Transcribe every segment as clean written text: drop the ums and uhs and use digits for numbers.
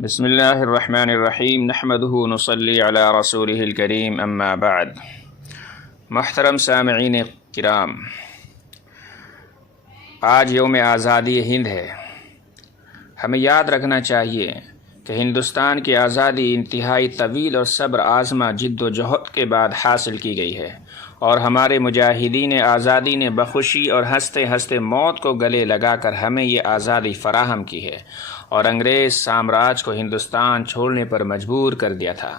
بسم اللہ الرحمن الرحیم نحمدہ نصلی علی رسولہ الکریم اما بعد۔ محترم سامعین کرام، آج یوم آزادی ہند ہے۔ ہمیں یاد رکھنا چاہیے کہ ہندوستان کی آزادی انتہائی طویل اور صبر آزما جد و جہد کے بعد حاصل کی گئی ہے، اور ہمارے مجاہدین آزادی نے بخوشی اور ہنستے ہنستے موت کو گلے لگا کر ہمیں یہ آزادی فراہم کی ہے، اور انگریز سامراج کو ہندوستان چھوڑنے پر مجبور کر دیا تھا۔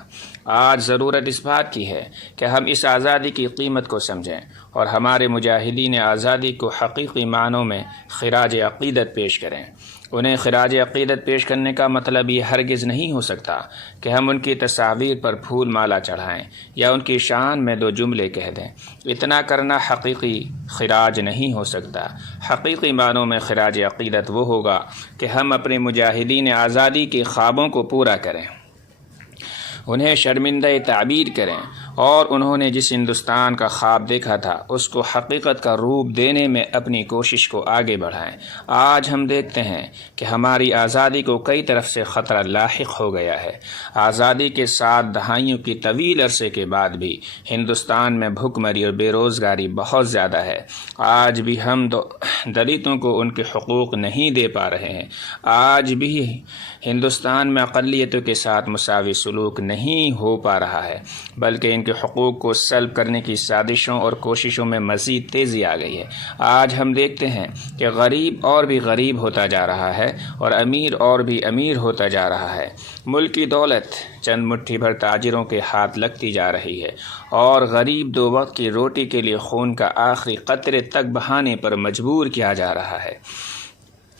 آج ضرورت اس بات کی ہے کہ ہم اس آزادی کی قیمت کو سمجھیں اور ہمارے مجاہدین آزادی کو حقیقی معنوں میں خراج عقیدت پیش کریں۔ انہیں خراج عقیدت پیش کرنے کا مطلب یہ ہرگز نہیں ہو سکتا کہ ہم ان کی تصاویر پر پھول مالا چڑھائیں یا ان کی شان میں دو جملے کہہ دیں۔ اتنا کرنا حقیقی خراج نہیں ہو سکتا۔ حقیقی معنوں میں خراج عقیدت وہ ہوگا کہ ہم اپنے مجاہدین آزادی کے خوابوں کو پورا کریں، انہیں شرمندہ تعبیر کریں، اور انہوں نے جس ہندوستان کا خواب دیکھا تھا اس کو حقیقت کا روپ دینے میں اپنی کوشش کو آگے بڑھائیں۔ آج ہم دیکھتے ہیں کہ ہماری آزادی کو کئی طرف سے خطرہ لاحق ہو گیا ہے۔ آزادی کے 7 دہائیوں کی طویل عرصے کے بعد بھی ہندوستان میں بھوک مری اور بے روزگاری بہت زیادہ ہے۔ آج بھی ہم دلتوں کو ان کے حقوق نہیں دے پا رہے ہیں۔ آج بھی ہندوستان میں اقلیتوں کے ساتھ مساوی سلوک نہیں ہو پا رہا ہے، بلکہ ان کے حقوق کو سلب کرنے کی سازشوں اور کوششوں میں مزید تیزی آ گئی ہے۔ آج ہم دیکھتے ہیں کہ غریب اور بھی غریب ہوتا جا رہا ہے اور امیر اور بھی امیر ہوتا جا رہا ہے۔ ملک کی دولت چند مٹھی بھر تاجروں کے ہاتھ لگتی جا رہی ہے، اور غریب 2 وقت کی روٹی کے لیے خون کا آخری قطرے تک بہانے پر مجبور کیا جا رہا ہے۔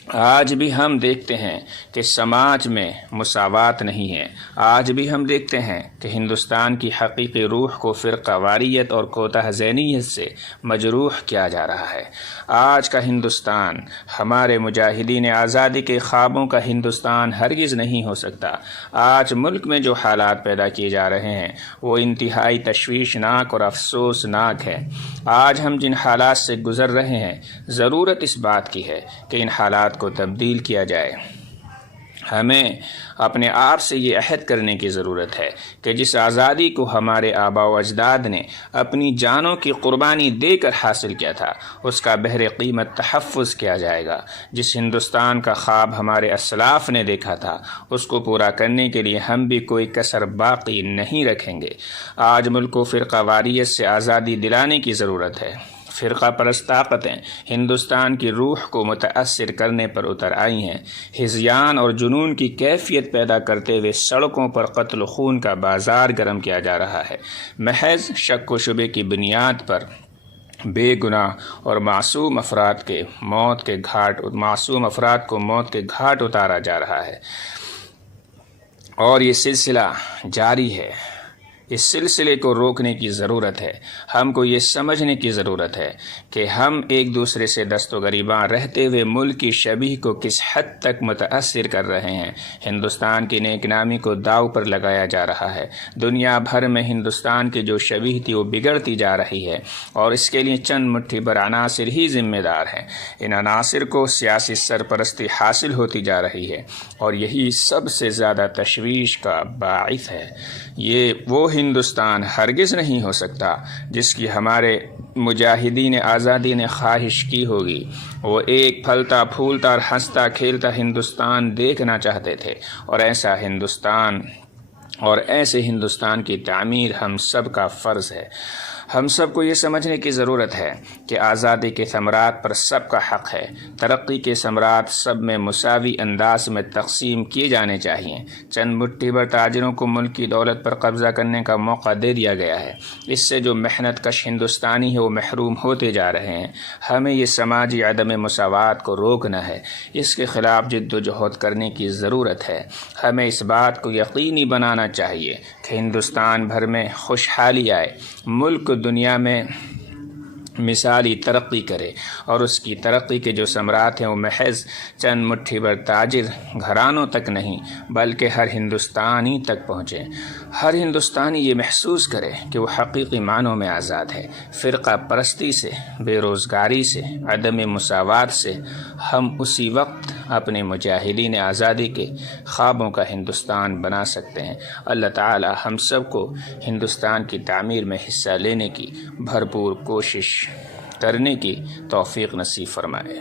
آج بھی ہم دیکھتے ہیں کہ سماج میں مساوات نہیں ہے۔ آج بھی ہم دیکھتے ہیں کہ ہندوستان کی حقیقی روح کو فرقہ واریت اور کوتاہ ذہنیت سے مجروح کیا جا رہا ہے۔ آج کا ہندوستان ہمارے مجاہدین آزادی کے خوابوں کا ہندوستان ہرگز نہیں ہو سکتا۔ آج ملک میں جو حالات پیدا کیے جا رہے ہیں وہ انتہائی تشویشناک اور افسوسناک ہے۔ آج ہم جن حالات سے گزر رہے ہیں، ضرورت اس بات کی ہے کہ ان حالات کو تبدیل کیا جائے۔ ہمیں اپنے آپ سے یہ عہد کرنے کی ضرورت ہے کہ جس آزادی کو ہمارے آباء و اجداد نے اپنی جانوں کی قربانی دے کر حاصل کیا تھا، اس کا بہر قیمت تحفظ کیا جائے گا۔ جس ہندوستان کا خواب ہمارے اسلاف نے دیکھا تھا، اس کو پورا کرنے کے لیے ہم بھی کوئی کسر باقی نہیں رکھیں گے۔ آج ملک کو فرقہ واریت سے آزادی دلانے کی ضرورت ہے۔ فرقہ پرست طاقتیں ہندوستان کی روح کو متاثر کرنے پر اتر آئی ہیں۔ ہذیان اور جنون کی کیفیت پیدا کرتے ہوئے سڑکوں پر قتل و خون کا بازار گرم کیا جا رہا ہے۔ محض شک و شبے کی بنیاد پر بے گناہ اور معصوم افراد کو موت کے گھاٹ اتارا جا رہا ہے، اور یہ سلسلہ جاری ہے۔ اس سلسلے کو روکنے کی ضرورت ہے۔ ہم کو یہ سمجھنے کی ضرورت ہے کہ ہم ایک دوسرے سے دست و گریباں رہتے ہوئے ملک کی شبیہ کو کس حد تک متاثر کر رہے ہیں۔ ہندوستان کی نیک نامی کو داؤ پر لگایا جا رہا ہے۔ دنیا بھر میں ہندوستان کی جو شبیہ تھی وہ بگڑتی جا رہی ہے، اور اس کے لیے چند مٹھی بھر عناصر ہی ذمہ دار ہیں۔ ان عناصر کو سیاسی سرپرستی حاصل ہوتی جا رہی ہے، اور یہی سب سے زیادہ تشویش کا باعث ہے۔ یہ وہ ہندوستان ہرگز نہیں ہو سکتا جس کی ہمارے مجاہدین آزادی نے خواہش کی ہوگی۔ وہ ایک پھلتا پھولتا اور ہنستا کھیلتا ہندوستان دیکھنا چاہتے تھے، اور ایسے ہندوستان کی تعمیر ہم سب کا فرض ہے۔ ہم سب کو یہ سمجھنے کی ضرورت ہے کہ آزادی کے ثمرات پر سب کا حق ہے۔ ترقی کے ثمرات سب میں مساوی انداز میں تقسیم کیے جانے چاہیے۔ چند مٹھی بھر تاجروں کو ملک کی دولت پر قبضہ کرنے کا موقع دے دیا گیا ہے۔ اس سے جو محنت کش ہندوستانی ہے وہ محروم ہوتے جا رہے ہیں۔ ہمیں یہ سماجی عدم مساوات کو روکنا ہے، اس کے خلاف جد و جہد کرنے کی ضرورت ہے۔ ہمیں اس بات کو یقینی بنانا چاہیے کہ ہندوستان بھر میں خوشحالی آئے، ملک دنیا میں مثالی ترقی کرے اور اس کی ترقی کے جو ثمرات ہیں وہ محض چند مٹھی بھر تاجر گھرانوں تک نہیں بلکہ ہر ہندوستانی تک پہنچے۔ ہر ہندوستانی یہ محسوس کرے کہ وہ حقیقی معنوں میں آزاد ہے۔ فرقہ پرستی سے، بے روزگاری سے، عدم مساوات سے ہم اسی وقت اپنے مجاہدین آزادی کے خوابوں کا ہندوستان بنا سکتے ہیں۔ اللہ تعالی ہم سب کو ہندوستان کی تعمیر میں حصہ لینے کی بھرپور کوشش کرنے کی توفیق نصیب فرمائے۔